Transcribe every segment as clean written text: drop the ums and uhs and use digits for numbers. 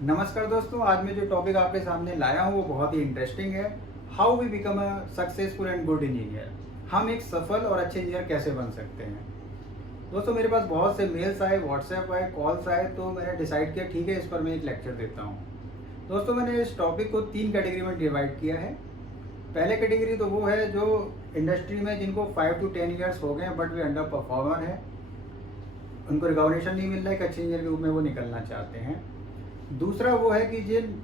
नमस्कार दोस्तों, आज मैं जो टॉपिक आपके सामने लाया हूँ वो बहुत ही इंटरेस्टिंग है। How we become a successful and good engineer. हम एक सफल और अच्छे इंजीनियर कैसे बन सकते हैं। दोस्तों, मेरे पास बहुत से मेल्स आए, व्हाट्सएप आए, कॉल्स आए, तो मैंने डिसाइड किया ठीक है, इस पर मैं एक लेक्चर देता हूँ। दोस्तों, मैंने इस टॉपिक को 3 कैटेगरी में डिवाइड किया है। पहले कैटेगरी तो वो है जो इंडस्ट्री में जिनको 5 to 10 ईयर्स हो गए हैं बट वे अंडर परफॉर्मर है, उनको रिकॉग्निशन नहीं मिल रहा है, एक अच्छे इंजीनियर के रूप में वो निकलना चाहते हैं। दूसरा वो है कि जिन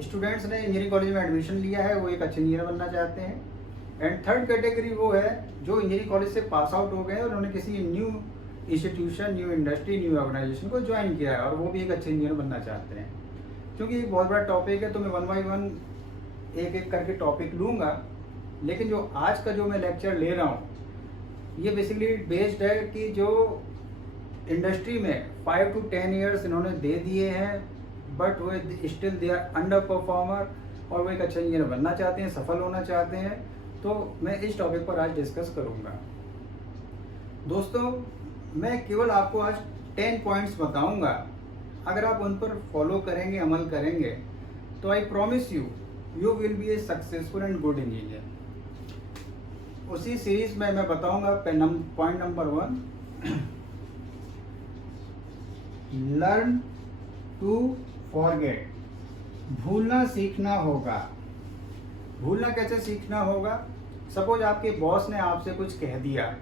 स्टूडेंट्स ने इंजीनियरिंग कॉलेज में एडमिशन लिया है वो एक अच्छे इंजीनियर बनना चाहते हैं। एंड थर्ड कैटेगरी वो है जो इंजीनियरिंग कॉलेज से पास आउट हो गए और उन्होंने किसी new institution, new industry, new organisation को ज्वाइन किया है और वो भी एक अच्छे इंजीनियर बनना चाहते हैं। क्योंकि एक बहुत बड़ा टॉपिक है तो मैं 1 by 1 एक एक करके टॉपिक लूँगा, लेकिन जो आज का जो मैं लेक्चर ले रहा हूँ ये बेसिकली बेस्ड है कि जो इंडस्ट्री में 5 to 10 ईयर्स इन्होंने दे दिए हैं बट वो still they are under performer और वो एक अच्छा इंजीनियर बनना चाहते हैं, सफल होना चाहते हैं। तो मैं इस टॉपिक पर आज डिस्कस करूंगा। दोस्तों, मैं केवल आपको आज 10 पॉइंट्स बताऊंगा। अगर आप उन पर फॉलो करेंगे, अमल करेंगे, तो I promise you will be a successful and good engineer. उसी सीरीज में मैं बताऊंगा point number 1, learn to forget. भूलना सीखना होगा। भूलना कैसे सीखना होगा? सपोज आपके बॉस ने आपसे कुछ कह दिया,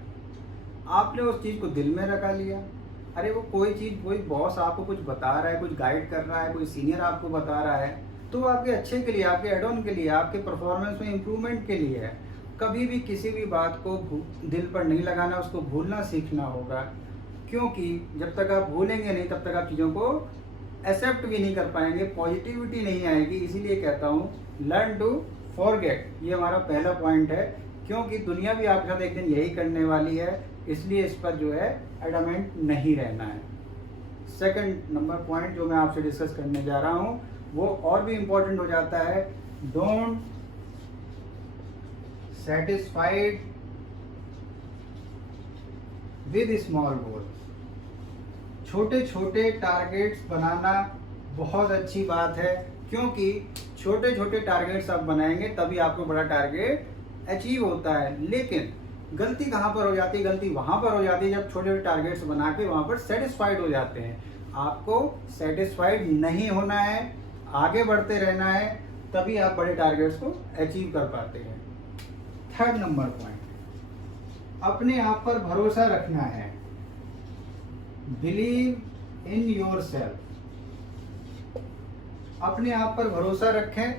आपने उस चीज को दिल में रखा लिया। अरे वो कोई बॉस आपको कुछ बता रहा है, कुछ गाइड कर रहा है, कोई सीनियर आपको बता रहा है, तो वो आपके अच्छे के लिए, आपके एड ऑन के लिए, आपके परफॉर्मेंस में इम्प्रूवमेंट के लिए है। कभी भी किसी भी बात को दिल पर नहीं लगाना, उसको भूलना सीखना होगा। क्योंकि जब तक आप भूलेंगे नहीं तब तक आप चीज़ों को एक्सेप्ट भी नहीं कर पाएंगे, पॉजिटिविटी नहीं आएगी। इसीलिए कहता हूँ लर्न टू फॉरगेट, ये हमारा पहला पॉइंट है। क्योंकि दुनिया भी आपके साथ एक दिन यही करने वाली है, इसलिए इस पर जो है एडमेंट नहीं रहना है। सेकंड नंबर पॉइंट जो मैं आपसे डिस्कस करने जा रहा हूँ वो और भी इंपॉर्टेंट हो जाता है। Don't satisfied with small goals. छोटे छोटे टारगेट्स बनाना बहुत अच्छी बात है, क्योंकि छोटे छोटे टारगेट्स आप बनाएंगे तभी आपको बड़ा टारगेट अचीव होता है। लेकिन गलती कहाँ पर हो जाती है? गलती वहां पर हो जाती है जब छोटे छोटे टारगेट्स बना के वहां पर सेटिस्फाइड हो जाते हैं। आपको सेटिस्फाइड नहीं होना है, आगे बढ़ते रहना है, तभी आप बड़े टारगेट्स को अचीव कर पाते हैं। थर्ड नंबर पॉइंट, अपने आप पर भरोसा रखना है। Believe in your self. अपने आप पर भरोसा रखें।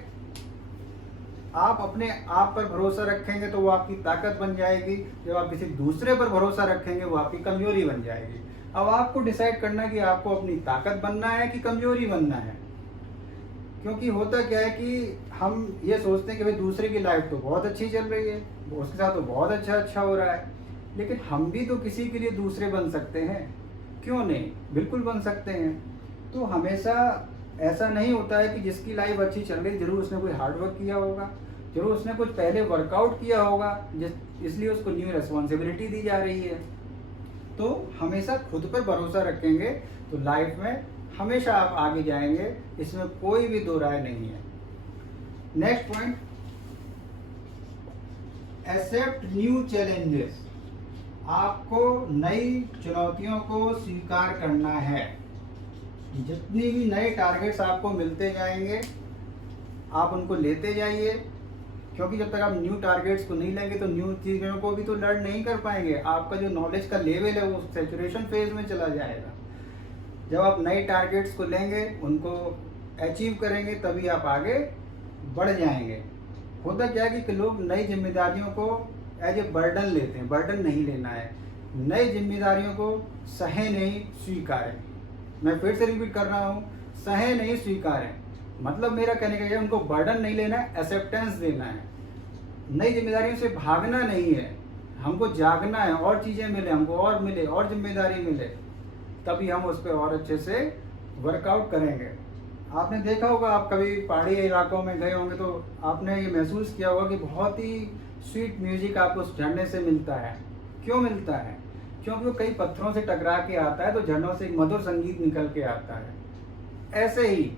आप अपने आप पर भरोसा रखेंगे तो वो आपकी ताकत बन जाएगी। जब आप किसी दूसरे पर भरोसा रखेंगे वो आपकी कमजोरी बन जाएगी। अब आपको डिसाइड करना है कि आपको अपनी ताकत बनना है कि कमजोरी बनना है। क्योंकि होता क्या है कि हम ये सोचते हैं कि भाई दूसरे की लाइफ तो बहुत अच्छी चल रही है, उसके साथ तो बहुत अच्छा हो रहा है, लेकिन हम भी तो किसी के लिए दूसरे बन सकते हैं। क्यों नहीं, बिल्कुल बन सकते हैं। तो हमेशा ऐसा नहीं होता है कि जिसकी लाइफ अच्छी चल रही जरूर उसने कोई हार्ड वर्क किया होगा, जरूर उसने कुछ पहले वर्कआउट किया होगा, इसलिए उसको न्यू रिस्पॉन्सिबिलिटी दी जा रही है। तो हमेशा खुद पर भरोसा रखेंगे तो लाइफ में हमेशा आप आगे जाएंगे, इसमें कोई भी दो राय नहीं है। Next point, accept new challenges. आपको नई चुनौतियों को स्वीकार करना है। जितनी भी नए टारगेट्स आपको मिलते जाएंगे आप उनको लेते जाइए, क्योंकि जब तक आप न्यू टारगेट्स को नहीं लेंगे तो न्यू चीज़ों को भी तो लर्न नहीं कर पाएंगे। आपका जो नॉलेज का लेवल है वो सैचुरेशन फेज में चला जाएगा। जब आप नए टारगेट्स को लेंगे, उनको अचीव करेंगे, तभी आप आगे बढ़ जाएंगे। होता क्या है कि लोग नई जिम्मेदारियों को एज ए बर्डन लेते हैं। बर्डन नहीं लेना है, नई जिम्मेदारियों को सहे नहीं स्वीकारें। मैं फिर से रिपीट कर रहा हूँ, सहे नहीं स्वीकारें। मतलब मेरा कहने का उनको बर्डन नहीं लेना है, एक्सेप्टेंस देना है। नई जिम्मेदारियों से भागना नहीं है, हमको जागना है, और चीज़ें मिले हमको, और मिले, और जिम्मेदारी मिले, तभी हम उस पर और अच्छे से वर्कआउट करेंगे। आपने देखा होगा, आप कभी पहाड़ी इलाकों में गए होंगे तो आपने ये महसूस किया होगा कि बहुत ही स्वीट म्यूजिक आपको उस झरने से मिलता है। क्यों मिलता है? क्योंकि वो कई पत्थरों से टकरा के आता है तो झरनों से एक मधुर संगीत निकल के आता है। ऐसे ही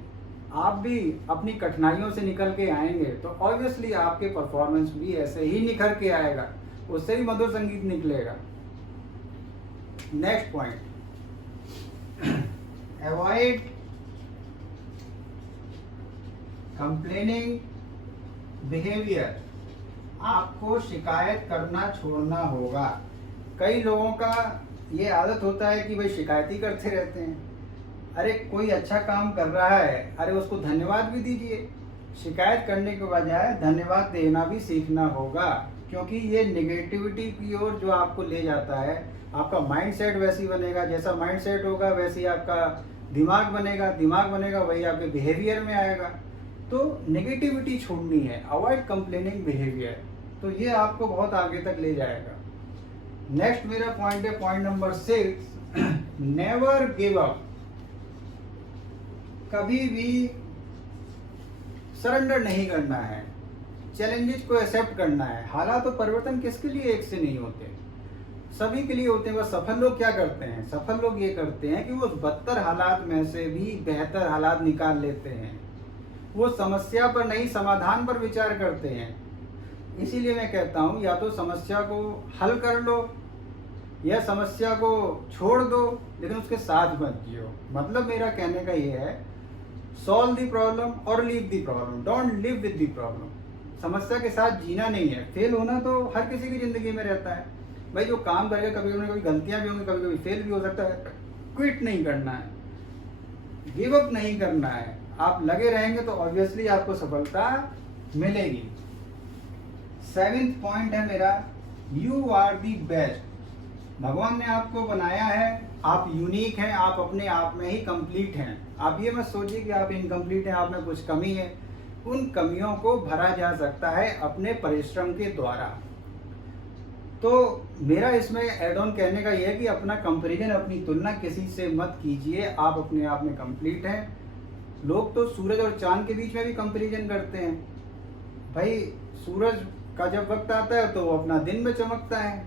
आप भी अपनी कठिनाइयों से निकल के आएंगे तो ऑब्वियसली आपके परफॉर्मेंस भी ऐसे ही निखर के आएगा, उससे भी मधुर संगीत निकलेगा। Next point, avoid complaining behaviour. आपको शिकायत करना छोड़ना होगा। कई लोगों का ये आदत होता है कि भाई शिकायत ही करते रहते हैं। अरे कोई अच्छा काम कर रहा है, अरे उसको धन्यवाद भी दीजिए। शिकायत करने के बजाय धन्यवाद देना भी सीखना होगा, क्योंकि ये नेगेटिविटी की ओर जो आपको ले जाता है, आपका माइंडसेट वैसी बनेगा, जैसा माइंडसेट होगा वैसे ही आपका दिमाग बनेगा, दिमाग बनेगा वही आपके बिहेवियर में आएगा। तो नेगेटिविटी छोड़नी है, अवॉइड कंप्लेनिंग बिहेवियर, तो ये आपको बहुत आगे तक ले जाएगा। नेक्स्ट मेरा पॉइंट है point number 6, never give up. कभी भी सरेंडर नहीं करना है, चैलेंजेस को एक्सेप्ट करना है। हालात और परिवर्तन किसके लिए एक से नहीं होते, सभी के लिए होते हैं। बस सफल लोग क्या करते हैं, सफल लोग ये करते हैं कि वो बदतर हालात में से भी बेहतर हालात निकाल लेते हैं। वो समस्या पर नहीं समाधान पर विचार करते हैं। इसीलिए मैं कहता हूँ या तो समस्या को हल कर लो या समस्या को छोड़ दो, लेकिन उसके साथ मत जियो। मतलब मेरा कहने का ये है, सॉल्व द प्रॉब्लम और leave the problem, don't live with the problem. समस्या के साथ जीना नहीं है। फेल होना तो हर किसी की जिंदगी में रहता है भाई। जो काम करेगा कभी कभी गलतियां भी होंगी, कभी कभी फेल भी हो सकता है। क्विट नहीं करना है, गिव अप नहीं करना है। आप लगे रहेंगे तो ऑब्वियसली आपको सफलता मिलेगी। 7th पॉइंट है मेरा, यू आर दी बेस्ट। भगवान ने आपको बनाया है, आप यूनिक हैं, आप अपने आप में ही कंप्लीट हैं। आप ये मत सोचिए कि आप इनकम्प्लीट हैं, आप में कुछ कमी है। उन कमियों को भरा जा सकता है अपने परिश्रम के द्वारा। तो मेरा इसमें एड ऑन कहने का यह है कि अपना कंपैरिजन, अपनी तुलना किसी से मत कीजिए। आप अपने आप में कंप्लीट हैं। लोग तो सूरज और चांद के बीच में भी कंपैरिजन करते हैं। भाई सूरज का जब वक्त आता है तो वो अपना दिन में चमकता है,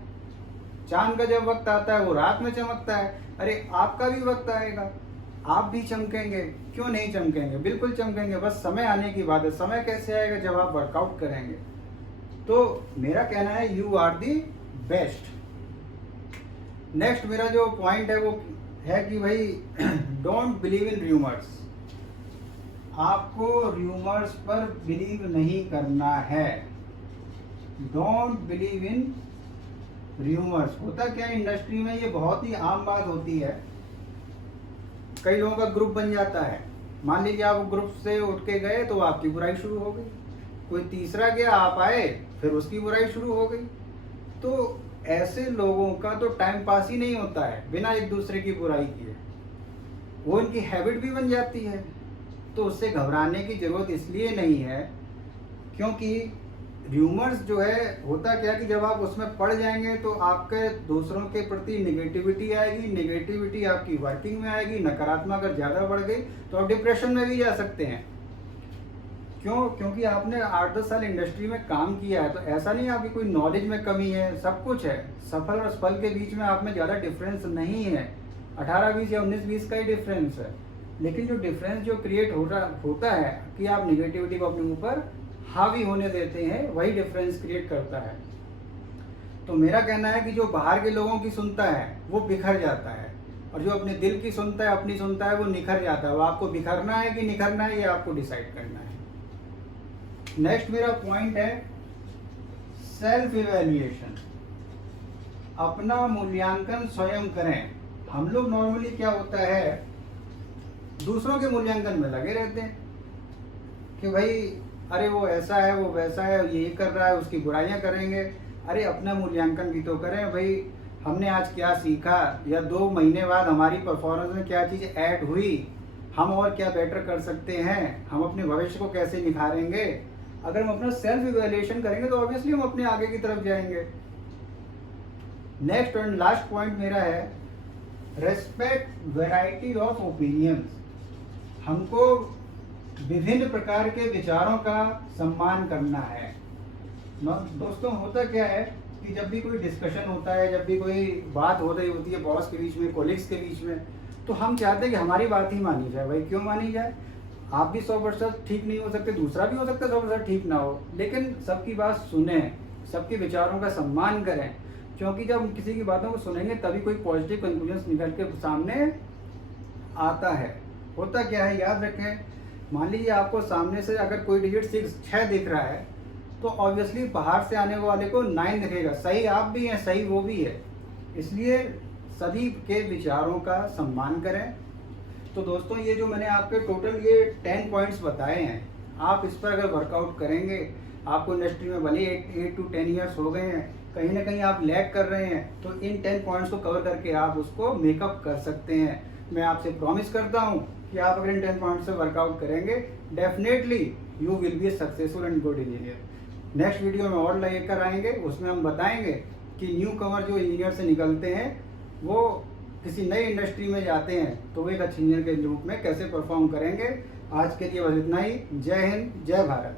चांद का जब वक्त आता है वो रात में चमकता है। अरे आपका भी वक्त आएगा, आप भी चमकेंगे। क्यों नहीं चमकेंगे, बिल्कुल चमकेंगे। बस समय आने की बात है। समय कैसे आएगा, जब आप वर्कआउट करेंगे। तो मेरा कहना है you are the best. Next मेरा जो पॉइंट है वो है कि भाई डोंट बिलीव इन र्यूमर्स। आपको र्यूमर्स पर बिलीव नहीं करना है। Don't believe in rumours. होता क्या इंडस्ट्री में, ये बहुत ही आम बात होती है। कई लोगों का ग्रुप बन जाता है। मान लीजिए आप ग्रुप से उठ के गए तो आपकी बुराई शुरू हो गई। कोई तीसरा गया, आप आए, फिर उसकी बुराई शुरू हो गई। तो ऐसे लोगों का तो टाइम पास ही नहीं होता है बिना एक दूसरे की बुराई किए। वो उनकी हैबिट भी बन जाती है। तो उससे घबराने की जरूरत इसलिए नहीं है क्योंकि र्यूमर्स जो है, होता क्या कि जब आप उसमें पड़ जाएंगे तो आपके दूसरों के प्रति नेगेटिविटी आएगी। नेगेटिविटी आपकी वर्किंग में आएगी। नकारात्मक अगर ज़्यादा बढ़ गई तो आप डिप्रेशन में भी जा सकते हैं। क्यों? क्योंकि आपने 8-10 साल इंडस्ट्री में काम किया है। तो ऐसा नहीं आपकी कोई नॉलेज में कमी है, सब कुछ है। सफल और असफल के बीच में आप में ज़्यादा डिफरेंस नहीं है। 18-20 या 19-20 का ही डिफरेंस है। लेकिन जो डिफरेंस जो क्रिएट होता है कि आप निगेटिविटी को अपने ऊपर हावी होने देते हैं, वही डिफरेंस क्रिएट करता है। तो मेरा कहना है कि जो बाहर के लोगों की सुनता है वो बिखर जाता है, और जो अपने दिल की सुनता है, अपनी सुनता है, वो निखर जाता है। वो आपको बिखरना है कि निखरना है, ये आपको डिसाइड करना है। नेक्स्ट मेरा पॉइंट है सेल्फ इवैल्यूएशन। अपना मूल्यांकन स्वयं करें। हम लोग नॉर्मली क्या होता है, दूसरों के मूल्यांकन में लगे रहते हैं कि भाई अरे वो ऐसा है, वो वैसा है, ये कर रहा है, उसकी बुराइयां करेंगे। अरे अपना मूल्यांकन भी तो करें भाई। हमने आज क्या सीखा, या 2 महीने बाद हमारी परफॉर्मेंस में क्या चीज़ ऐड हुई, हम और क्या बेटर कर सकते हैं, हम अपने भविष्य को कैसे निखारेंगे। अगर हम अपना सेल्फ इवैल्यूएशन करेंगे तो ऑब्वियसली हम अपने आगे की तरफ जाएंगे। नेक्स्ट एंड लास्ट पॉइंट मेरा है रेस्पेक्ट वैरायटी ऑफ ओपिनियंस। हमको विभिन्न प्रकार के विचारों का सम्मान करना है। दोस्तों होता क्या है कि जब भी कोई डिस्कशन होता है, जब भी कोई बात हो रही होती है बॉस के बीच में, कोलिग्स के बीच में, तो हम चाहते हैं कि हमारी बात ही मानी जाए। भाई क्यों मानी जाए? आप भी 100% ठीक नहीं हो सकते, दूसरा भी हो सकता है 100% ठीक ना हो, लेकिन सबकी बात सुने, सबके विचारों का सम्मान करें, क्योंकि जब हम किसी की बातों को सुनेंगे तभी कोई पॉजिटिव कंक्लूजन निकल के सामने आता है। होता क्या है, याद रखें, मान लीजिए आपको सामने से अगर कोई डिजिट 6 दिख रहा है तो ऑब्वियसली बाहर से आने वाले को 9 दिखेगा। सही आप भी हैं, सही वो भी है, इसलिए सभी के विचारों का सम्मान करें। तो दोस्तों, ये जो मैंने आपके टोटल ये 10 पॉइंट्स बताए हैं, आप इस पर अगर वर्कआउट करेंगे, आपको इंडस्ट्री में भले 8 to 10 ईयर्स हो गए हैं, कहीं ना कहीं आप लैग कर रहे हैं, तो इन 10 पॉइंट्स को कवर करके आप उसको मेकअप कर सकते हैं। मैं आपसे प्रॉमिस करता हूँ कि आप अगर इन 10 पॉइंट्स से वर्कआउट करेंगे, definitely you will be successful and good engineer. Next video में और लेकर आएंगे, उसमें हम बताएंगे कि न्यू कमर जो इंजीनियर से निकलते हैं वो किसी नई इंडस्ट्री में जाते हैं तो वो एक अच्छे इंजीनियर के रूप में कैसे परफॉर्म करेंगे। आज के लिए बस इतना ही। जय हिंद, जय भारत।